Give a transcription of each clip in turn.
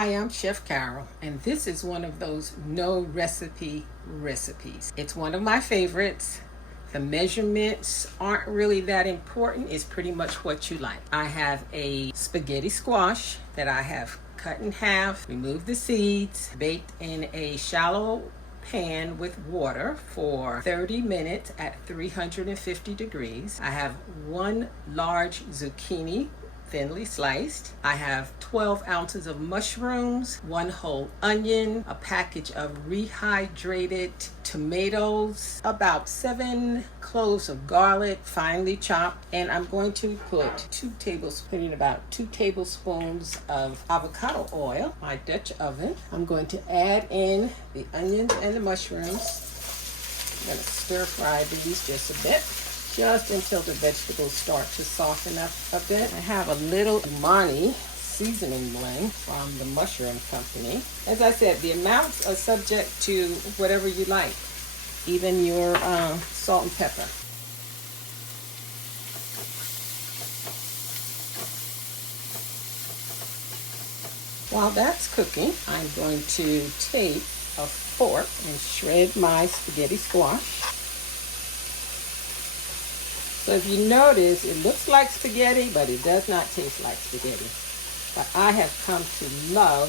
Hi, I'm Chef Carol, and this is one of those no recipe recipes. It's one of my favorites. The measurements aren't really that important. It's pretty much what you like. I have a spaghetti squash that I have cut in half, removed the seeds, baked in a shallow pan with water for 30 minutes at 350 degrees. I have one large zucchini thinly sliced. I have 12 ounces of mushrooms, one whole onion, a package of rehydrated tomatoes, about 7 cloves of garlic, finely chopped, and I'm going to put about 2 tablespoons of avocado oil, my Dutch oven. I'm going to add in the onions and the mushrooms. I'm going to stir fry these just a bit, just until the vegetables start to soften up a bit. I have a little umami seasoning blend from the mushroom company. As I said, the amounts are subject to whatever you like, even your salt and pepper. While that's cooking, I'm going to take a fork and shred my spaghetti squash. So if you notice, it looks like spaghetti, but it does not taste like spaghetti. But I have come to love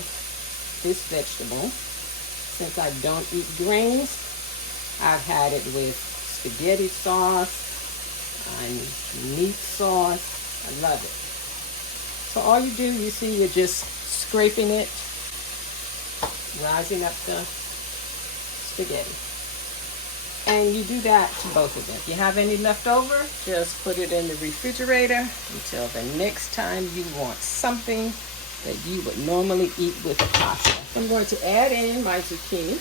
this vegetable. Since I don't eat greens, I've had it with spaghetti sauce and meat sauce. I love it. So all you do, you see, you're just scraping it, rising up the spaghetti. And you do that to both of them. If you have any left over, just put it in the refrigerator until the next time you want something that you would normally eat with a pasta. I'm going to add in my zucchini.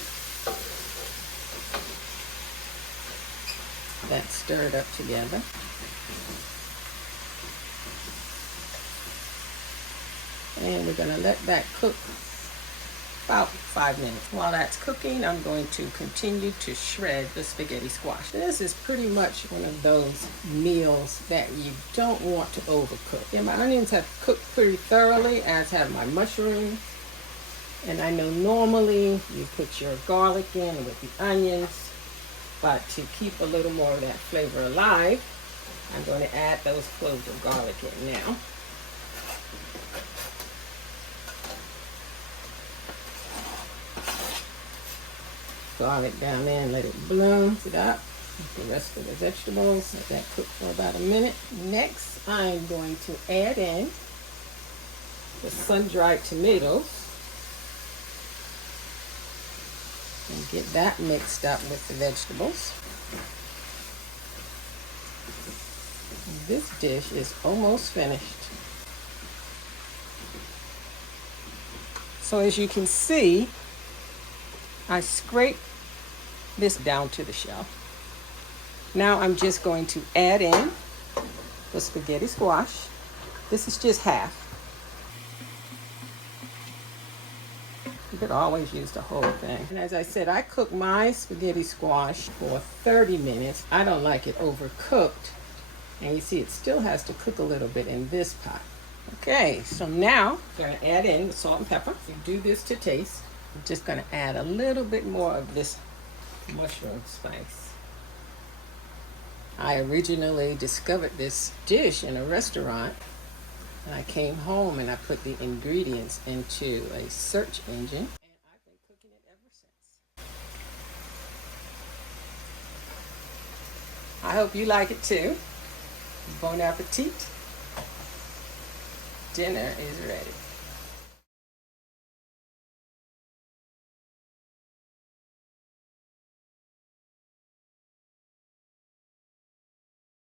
That's stirred up together. And we're going to let that cook about 5 minutes. While that's cooking, I'm going to continue to shred the spaghetti squash. This is pretty much one of those meals that you don't want to overcook. Yeah, my onions have cooked pretty thoroughly, as have my mushrooms. And I know normally you put your garlic in with the onions, but to keep a little more of that flavor alive, I'm going to add those cloves of garlic in now. Garlic down there and let it bloom it up with the rest of the vegetables. Let that cook for about a minute. Next, I'm going to add in the sun-dried tomatoes and get that mixed up with the vegetables. This dish is almost finished. So as you can see, I scraped this down to the shell. Now I'm just going to add in the spaghetti squash. This is just half. You could always use the whole thing. And as I said, I cook my spaghetti squash for 30 minutes. I don't like it overcooked. And you see it still has to cook a little bit in this pot. Okay, so now I'm going to add in the salt and pepper. You do this to taste. I'm just going to add a little bit more of this mushroom spice. I originally discovered this dish in a restaurant, and I came home and I put the ingredients into a search engine, and I've been cooking it ever since. I hope you like it too. Bon appetit. Dinner is ready.